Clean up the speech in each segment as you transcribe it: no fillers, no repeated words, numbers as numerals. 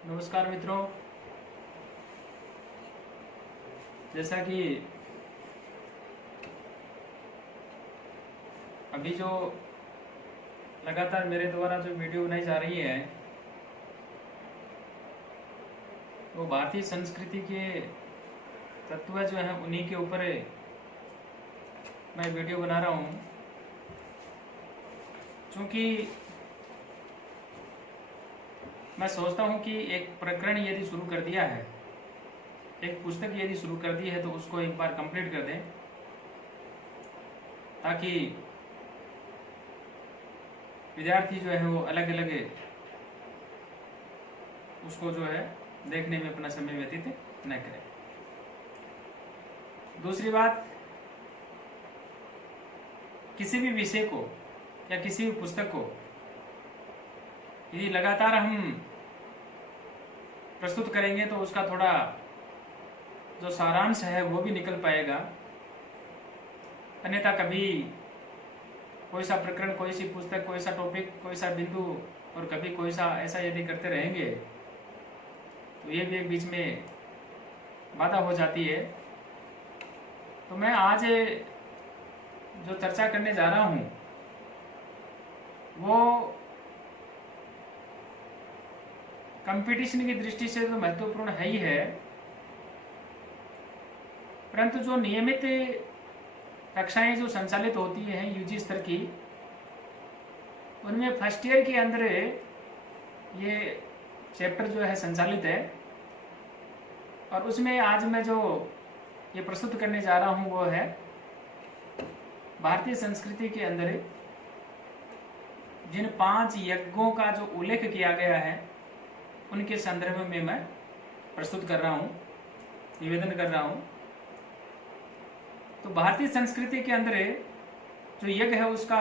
नमस्कार मित्रों। जैसा कि अभी जो लगातार मेरे द्वारा जो वीडियो बनाई जा रही है वो भारतीय संस्कृति के तत्व जो हैं उन्हीं के ऊपर मैं वीडियो बना रहा हूँ। क्योंकि मैं सोचता हूँ कि एक प्रकरण यदि शुरू कर दिया है, एक पुस्तक यदि शुरू कर दी है तो उसको एक बार कंप्लीट कर दें, ताकि विद्यार्थी जो है वो अलग अलग उसको जो है देखने में अपना समय व्यतीत न करें। दूसरी बात, किसी भी विषय को या किसी भी पुस्तक को यदि लगातार हम प्रस्तुत करेंगे तो उसका थोड़ा जो सारांश है वो भी निकल पाएगा। अन्यथा कभी कोई सा प्रकरण, कोई सी पुस्तक, कोई सा टॉपिक, कोई सा बिंदु और कभी कोई सा ऐसा यदि करते रहेंगे तो ये भी एक बीच में बाधा हो जाती है। तो मैं आज जो चर्चा करने जा रहा हूँ वो कंपटीशन की दृष्टि से तो महत्वपूर्ण है ही है, परंतु जो नियमित कक्षाएं जो संचालित होती हैं यूजी स्तर की, उनमें फर्स्ट ईयर के अंदर ये चैप्टर जो है संचालित है। और उसमें आज मैं जो ये प्रस्तुत करने जा रहा हूँ वो है भारतीय संस्कृति के अंदर जिन 5 यज्ञों का जो उल्लेख किया गया है उनके संदर्भ में मैं प्रस्तुत कर रहा हूँ, निवेदन कर रहा हूँ। तो भारतीय संस्कृति के अंदर जो यज्ञ है उसका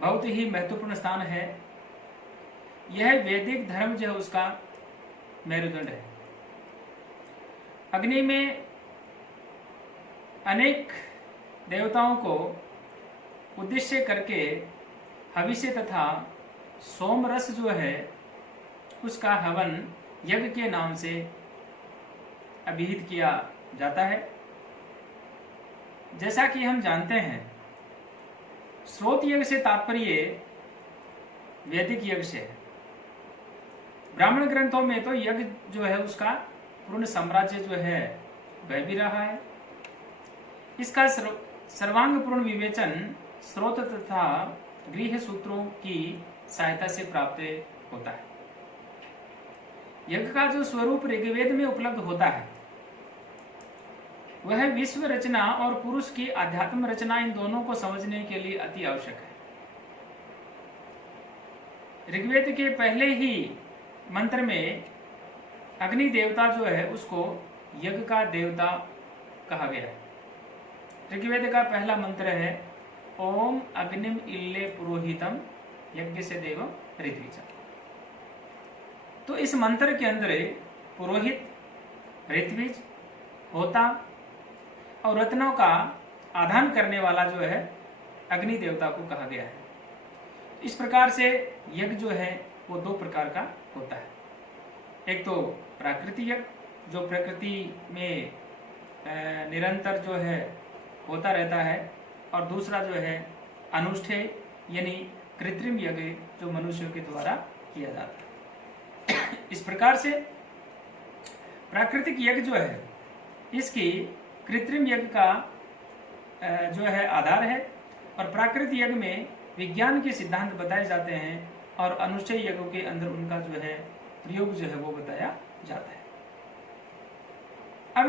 बहुत ही महत्वपूर्ण स्थान है। यह वैदिक धर्म जो है उसका मेरुदंड है। अग्नि में अनेक देवताओं को उद्देश्य करके हविष्य तथा सोमरस जो है उसका हवन यज्ञ के नाम से अभिहित किया जाता है। जैसा कि हम जानते हैं, स्रोत यज्ञ से तात्पर्य वैदिक यज्ञ से है। ब्राह्मण ग्रंथों में तो यज्ञ जो है उसका पूर्ण साम्राज्य जो है वह भी रहा है। इसका सर्वांग पूर्ण विवेचन स्रोत तथा गृह सूत्रों की सहायता से प्राप्त होता है। यज्ञ का जो स्वरूप ऋग्वेद में उपलब्ध होता है वह विश्व रचना और पुरुष की आध्यात्म रचना, इन दोनों को समझने के लिए अति आवश्यक है। ऋग्वेद के पहले ही मंत्र में अग्नि देवता जो है उसको यज्ञ का देवता कहा गया है। ऋग्वेद का पहला मंत्र है ओम अग्निम इल्ले पुरोहितम यज्ञ से देवम ऋत्विज। तो इस मंत्र के अंदर पुरोहित, ऋत्विज, होता और रत्नों का आधान करने वाला जो है अग्नि देवता को कहा गया है। इस प्रकार से यज्ञ जो है वो 2 प्रकार का होता है। एक तो प्राकृतिक यज्ञ जो प्रकृति में निरंतर जो है होता रहता है, और दूसरा जो है अनुष्ठेय यानी कृत्रिम यज्ञ जो मनुष्यों के द्वारा किया जाता है। इस प्रकार से प्राकृतिक यज्ञ जो है इसकी कृत्रिम यज्ञ का जो है आधार है, और प्राकृतिक यज्ञ में विज्ञान के सिद्धांत बताए जाते हैं और अनुष्ठेय यज्ञों के अंदर उनका जो है प्रयोग जो है वो बताया जाता है। अब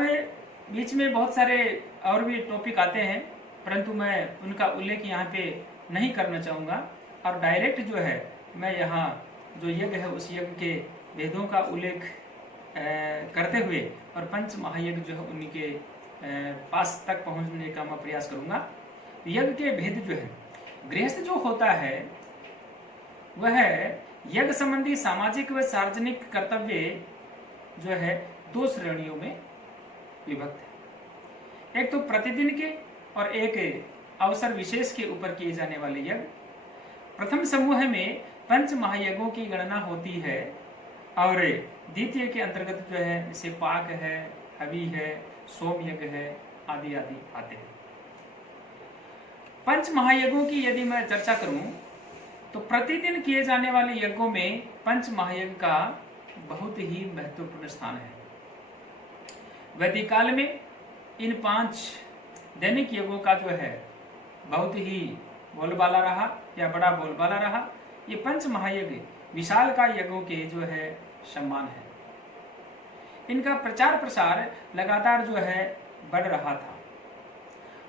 बीच में बहुत सारे और भी टॉपिक आते हैं, परंतु मैं उनका उल्लेख यहाँ पे नहीं करना चाहूँगा, और डायरेक्ट जो है मैं यहाँ जो यज्ञ है उस यज्ञ के वेदों का उल्लेख करते हुए और पंच महायज्ञ जो है उनके पास तक पहुंचने का मैं प्रयास करूंगा। यज्ञ के भेद जो है, गृहस्थ जो होता है वह यज्ञ संबंधी सामाजिक व सार्वजनिक कर्तव्य जो है 2 श्रेणियों में विभक्त है। एक तो प्रतिदिन के और एक अवसर विशेष के ऊपर किए जाने वाले यज्ञ। प्रथम समूह में पंच महायज्ञों की गणना होती है और द्वितीय के अंतर्गत जो है जैसे पाक है, हवि है, सोम यज्ञ है, आदि आदि आते हैं। पंच महायज्ञों की यदि मैं चर्चा करूं तो प्रतिदिन किए जाने वाले यज्ञों में पंच महायज्ञ का बहुत ही महत्वपूर्ण स्थान है। वैदिक काल में इन 5 दैनिक यज्ञों का जो है बहुत ही बोलबाला रहा या बड़ा बोलबाला रहा। ये पंच महायज्ञ विशाल का यज्ञों के जो है सम्मान है। इनका प्रचार प्रसार लगातार जो है बढ़ रहा था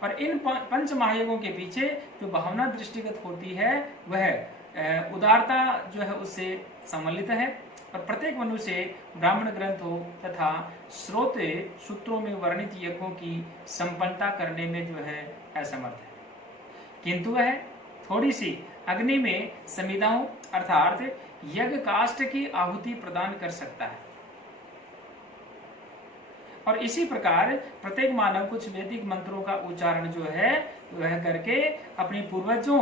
और इन पंच महायज्ञों के पीछे जो भावना दृष्टिगत होती है वह उदारता जो है उससे सम्मिलित है और प्रत्येक मनुष्य ब्राह्मण ग्रंथों तथा स्रोत सूत्रों में वर्णित यज्ञों की संपन्नता करने में जो है असमर्थ है, किंतु वह थोड़ी सी अग्नि में संविदाओं अर्थात यज्ञ काष्ठ की आहुति प्रदान कर सकता है। और इसी प्रकार प्रत्येक मानव कुछ वैदिक मंत्रों का उच्चारण जो है वह करके अपने पूर्वजों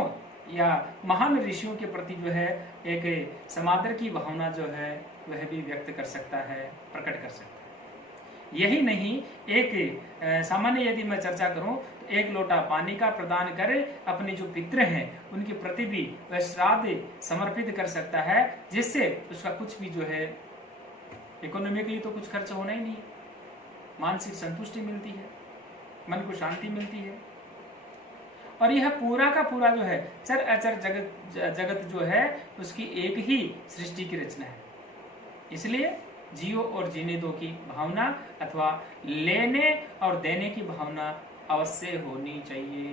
या महान ऋषियों के प्रति जो है एक समादर की भावना जो है वह भी व्यक्त कर सकता है, प्रकट कर सकता है। यही नहीं, एक सामान्य यदि मैं चर्चा करूं तो एक लोटा पानी का प्रदान कर अपने जो पितृ हैं उनके प्रति भी वह श्राद्ध समर्पित कर सकता है, जिससे उसका कुछ भी जो है इकोनॉमिकली तो कुछ खर्च होना ही नहीं है, मानसिक संतुष्टि मिलती है, मन को शांति मिलती है। और यह पूरा का पूरा जो है चर अचर जगत जो है उसकी एक ही सृष्टि की रचना है। इसलिए जियो और जीने दो की भावना अथवा लेने और देने की भावना अवश्य होनी चाहिए।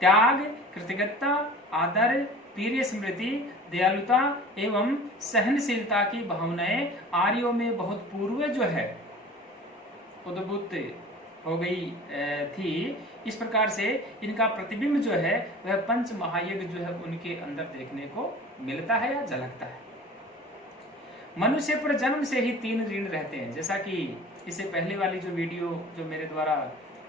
त्याग, कृतज्ञता, आदर, वीर्य स्मृति, दयालुता एवं सहनशीलता की भावनाएं आर्यों में बहुत पूर्व जो है उद्भूत हो गई थी। इस प्रकार से इनका प्रतिबिंब जो है वह पंच महायज्ञ जो है उनके अंदर देखने को मिलता है या झलकता है। मनुष्य पर जन्म से ही 3 ऋण रहते हैं, जैसा कि इससे पहले वाली जो वीडियो जो मेरे द्वारा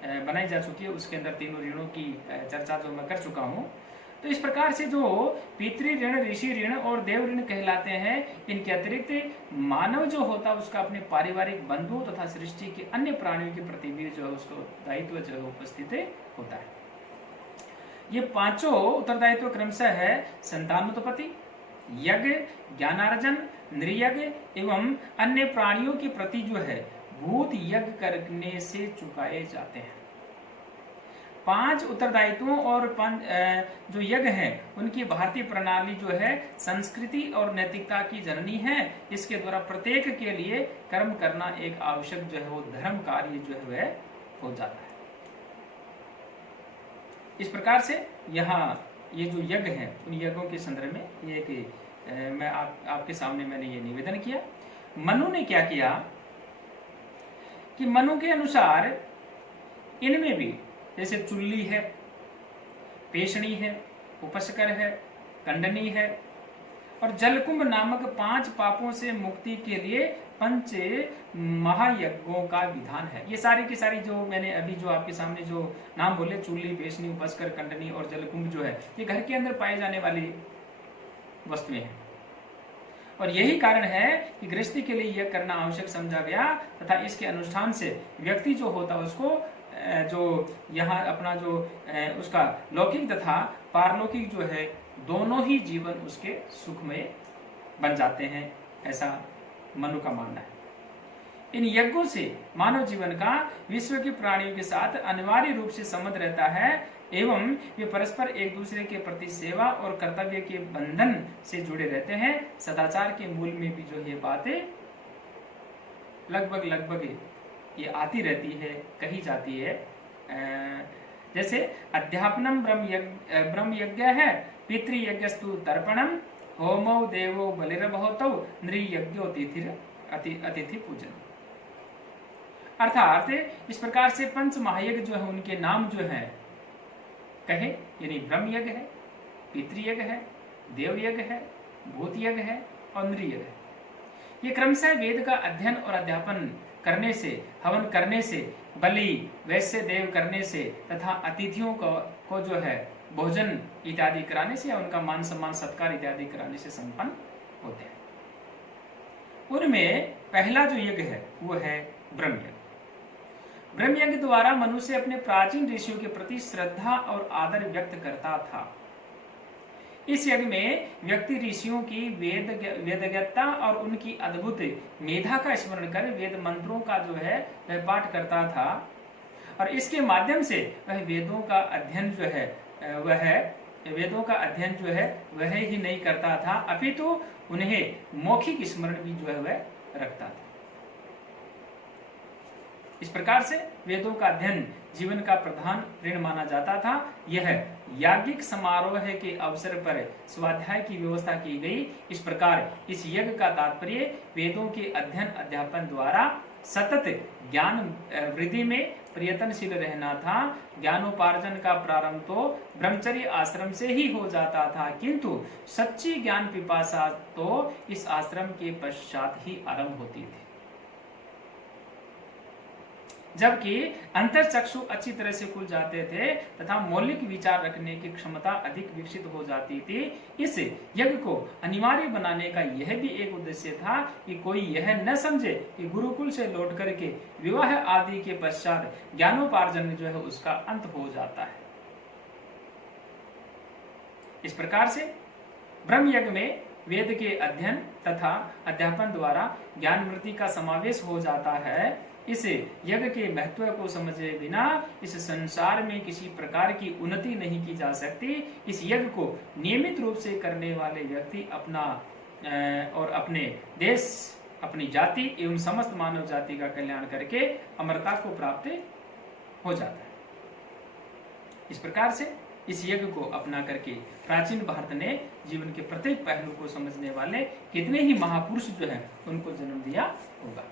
बनाई जा चुकी है उसके अंदर तीनों ऋणों की चर्चा जो मैं कर चुका हूँ। तो इस प्रकार से जो पितृ ऋण, ऋषि ऋण और देव ऋण कहलाते हैं, इनके अतिरिक्त मानव जो होता है उसका अपने पारिवारिक बंधुओं तथा सृष्टि के अन्य प्राणियों के प्रति भी जो है उसको दायित्व जो है उपस्थित होता है। ये 5 उत्तरदायित्व क्रमशः है संतानोत्पत्ति, यज्ञ, ज्ञानार्जन, नृयज्ञ एवं अन्य प्राणियों के प्रति जो है भूत यज्ञ करने से चुकाए जाते हैं। 5 उत्तरदायित्वों और जो यज्ञ हैं उनकी भारतीय प्रणाली जो है संस्कृति और नैतिकता की जननी है। इसके द्वारा प्रत्येक के लिए कर्म करना एक आवश्यक जो है वो धर्म कार्य जो है वह हो जाता है। इस प्रकार से यहाँ ये जो यज्ञ हैं उन यज्ञों के संदर्भ में ये कि मैं आपके सामने मैंने ये निवेदन किया। मनु ने क्या किया कि मनु के अनुसार इनमें भी जैसे चुल्ली है, पेशणी है, उपस्कर है, कंडनी है और जलकुंभ नामक 5 पापों से मुक्ति के लिए पंच महायज्ञों का विधान है। ये सारी की सारी जो मैंने अभी जो आपके सामने जो नाम बोले, चुल्ली, पेशनी, उपस्कर, कंडनी और जलकुंभ जो है ये घर के अंदर पाए जाने वाली वस्तुएं हैं। और यही कारण है कि गृहस्थी के लिए यह करना आवश्यक समझा गया तथा इसके अनुष्ठान से व्यक्ति जो होता है उसको जो यहाँ अपना जो उसका लौकिक तथा पारलौकिक जो है दोनों ही जीवन उसके सुखमय बन जाते हैं, ऐसा मनु का मानना है। इन यज्ञों से मानव जीवन का विश्व के प्राणियों के साथ अनिवार्य रूप से संबंध रहता है एवं वे परस्पर एक दूसरे के प्रति सेवा और कर्तव्य के बंधन से जुड़े रहते हैं। सदाचार के मूल में भी जो ये बातें लगभग ये आती रहती है, कही जाती है। जैसे अध्यापनम ब्रह्म यज्ञ है, पितृयज्ञस्तु तर्पणम, होमो देवो बलिर्भवतौ, नृयज्ञो अतिथि पूजन। अर्थात इस प्रकार से पंच महायज्ञ जो है उनके नाम जो है कहे, यानी ब्रह्म यज्ञ है, पितृयज्ञ है, देव यज्ञ है, भूत यज्ञ है और नृयज्ञ है। ये क्रमशः वेद का अध्ययन और अध्यापन करने से, हवन करने से, बलि वैश्य देव करने से तथा अतिथियों को जो है भोजन इत्यादि कराने से या उनका मान सम्मान सत्कार इत्यादि कराने से संपन्न होते हैं। उनमें पहला जो यज्ञ है वो है ब्रह्म यज्ञ। ब्रह्म यज्ञ द्वारा मनुष्य अपने प्राचीन ऋषियों के प्रति श्रद्धा और आदर व्यक्त करता था। इस यज्ञ में व्यक्ति ऋषियों की वेदज्ञता और उनकी अद्भुत मेधा का स्मरण कर वेद मंत्रों का जो है वह पाठ करता था, और इसके माध्यम से वह वेदों का अध्ययन जो है वह ही नहीं करता था, अपितु उन्हें मौखिक स्मरण भी जो है वह रखता था। इस प्रकार से वेदों का अध्ययन जीवन का प्रधान ऋण माना जाता था। यह याज्ञिक समारोह के अवसर पर स्वाध्याय की व्यवस्था की गई। इस प्रकार इस यज्ञ का तात्पर्य वेदों के अध्ययन अध्यापन द्वारा सतत ज्ञान वृद्धि में प्रयत्नशील रहना था। ज्ञानोपार्जन का प्रारंभ तो ब्रह्मचर्य आश्रम से ही हो जाता था, किंतु सच्ची ज्ञान पिपासा तो इस आश्रम के पश्चात ही आरंभ होती थी। जबकि अंतरचक्षु अच्छी तरह से खुल जाते थे तथा मौलिक विचार रखने की क्षमता अधिक विकसित हो जाती थी। इस यज्ञ को अनिवार्य बनाने का यह भी एक उद्देश्य था कि कोई यह न समझे कि गुरुकुल से लौट करके विवाह आदि के पश्चात ज्ञानोपार्जन जो है उसका अंत हो जाता है। इस प्रकार से ब्रह्म यज्ञ में वेद के अध्ययन तथा अध्यापन द्वारा ज्ञान वृत्ति का समावेश हो जाता है। इस यज्ञ के महत्व को समझे बिना इस संसार में किसी प्रकार की उन्नति नहीं की जा सकती। इस यज्ञ को नियमित रूप से करने वाले व्यक्ति अपना और अपने देश, अपनी जाति एवं समस्त मानव जाति का कल्याण करके अमरता को प्राप्त हो जाता है। इस प्रकार से इस यज्ञ को अपना करके प्राचीन भारत ने जीवन के प्रत्येक पहलू को समझने वाले कितने ही महापुरुष जो है उनको जन्म दिया होगा।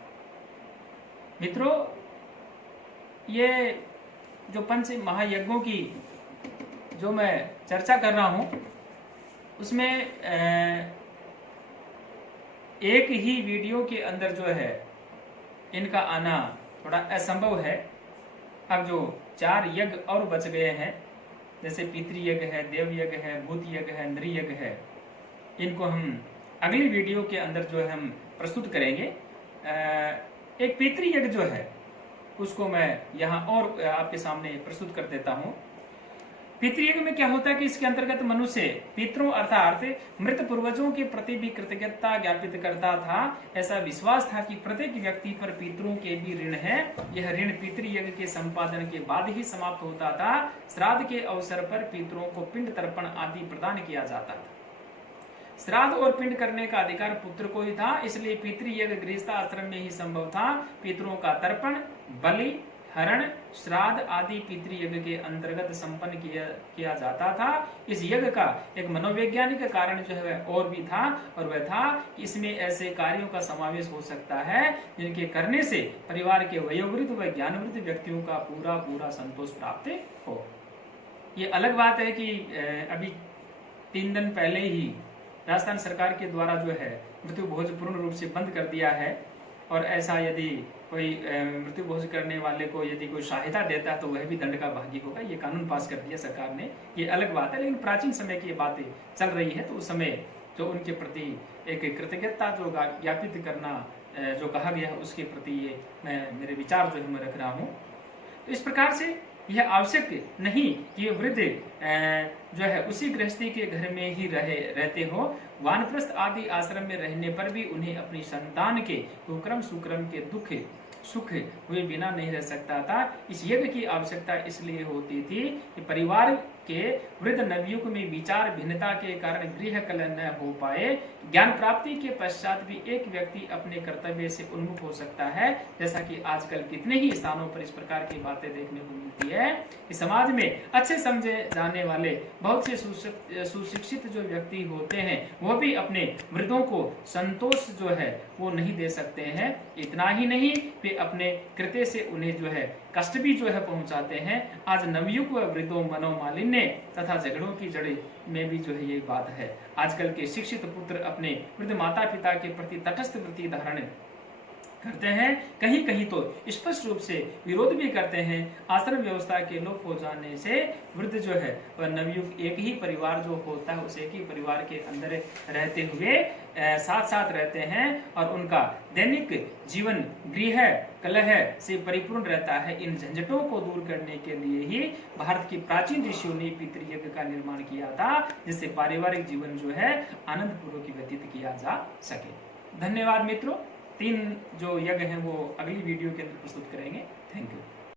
मित्रों, ये जो पंच महायज्ञों की जो मैं चर्चा कर रहा हूं उसमें एक ही वीडियो के अंदर जो है इनका आना थोड़ा असंभव है। अब जो 4 यज्ञ और बच गए हैं, जैसे पितृयज्ञ है, देव यज्ञ है, भूत यज्ञ है, नृ यज्ञ है, इनको हम अगली वीडियो के अंदर जो है हम प्रस्तुत करेंगे। एक पितृयज्ञ जो है उसको मैं यहाँ और आपके सामने प्रस्तुत कर देता हूँ। पितृयज्ञ में क्या होता है कि इसके अंतर्गत मनुष्य पितरों अर्थात मृत पूर्वजों के प्रति भी कृतज्ञता ज्ञापित करता था। ऐसा विश्वास था कि प्रत्येक व्यक्ति पर पितरों के भी ऋण है। यह ऋण पितृयज्ञ के संपादन के बाद ही समाप्त होता था। श्राद्ध के अवसर पर पितरों को पिंड तर्पण आदि प्रदान किया जाता था। श्राद्ध और पिंड करने का अधिकार पुत्र को ही था, इसलिए पितृयज्ञ गृहस्थ आश्रम में ही संभव था। पितरों का तर्पण, बलि, हरण, श्राद्ध आदि पितृयज्ञ के अंतर्गत संपन्न किया जाता था। इस यज्ञ का एक मनोवैज्ञानिक कारण जो है और भी था, और वह था कि इसमें ऐसे कार्यों का समावेश हो सकता है जिनके करने से परिवार के वयोवृद्ध व ज्ञानवृद्ध व्यक्तियों का पूरा संतोष प्राप्त हो। ये अलग बात है कि अभी 3 दिन पहले ही राजस्थान सरकार के द्वारा जो है मृत्यु भोज पूर्ण रूप से बंद कर दिया है, और ऐसा यदि कोई मृत्यु भोज करने वाले को यदि कोई सहायता देता है तो वह भी दंड का भागी होगा। ये कानून पास कर दिया सरकार ने, ये अलग बात है। लेकिन प्राचीन समय की बातें चल रही है तो उस समय जो उनके प्रति एक कृतज्ञता जो ज्ञापित करना जो कहा गया है उसके प्रति ये मैं मेरे विचार जो है मैं रख रहा हूँ। तो इस प्रकार से यह आवश्यक नहीं कि वृद्ध जो है उसी गृहस्थी के घर में ही रहते हो। वानप्रस्थ आदि आश्रम में रहने पर भी उन्हें अपनी संतान के कुक्रम सुक्रम के दुख सुख हुए बिना नहीं रह सकता था। इस यज्ञ की आवश्यकता इसलिए होती थी कि परिवार के वृद्ध नवयुग में विचार भिन्नता के कारण गृह कलह न हो पाए। ज्ञान प्राप्ति के पश्चात भी एक व्यक्ति अपने कर्तव्य से उन्मुख हो सकता है। जैसा कि आजकल कितने ही स्थानों पर इस प्रकार की बातें देखने को मिलती है कि समाज में अच्छे समझे जाने वाले बहुत से सुशिक्षित जो व्यक्ति होते हैं वो भी अपने वृद्धों को संतोष जो है वो नहीं दे सकते हैं। इतना ही नहीं, वे अपने कृत्य से उन्हें जो है कष्ट भी जो है पहुंचाते हैं। आज नवयुग व वृद्धों मनोमालिन्य तथा झगड़ों की जड़ में भी जो है ये बात है। आजकल के शिक्षित पुत्र अपने वृद्ध माता पिता के प्रति तटस्थ वृत्ति धारण करते हैं, कहीं कहीं तो स्पष्ट रूप से विरोध भी करते हैं। आश्रम व्यवस्था के लोप हो जाने से वृद्ध जो है वह नवयुग एक ही परिवार जो होता है उस एक ही परिवार के अंदर रहते हुए साथ साथ रहते हैं और उनका दैनिक जीवन गृह कलह से परिपूर्ण रहता है। इन झंझटों को दूर करने के लिए ही भारत की प्राचीन ऋषियों ने पितृयज्ञ का निर्माण किया था, जिससे पारिवारिक जीवन जो है आनंद पूर्वक व्यतीत किया जा सके। धन्यवाद मित्रों। 3 जो यज्ञ हैं वो अगली वीडियो के अंदर प्रस्तुत करेंगे। Thank you.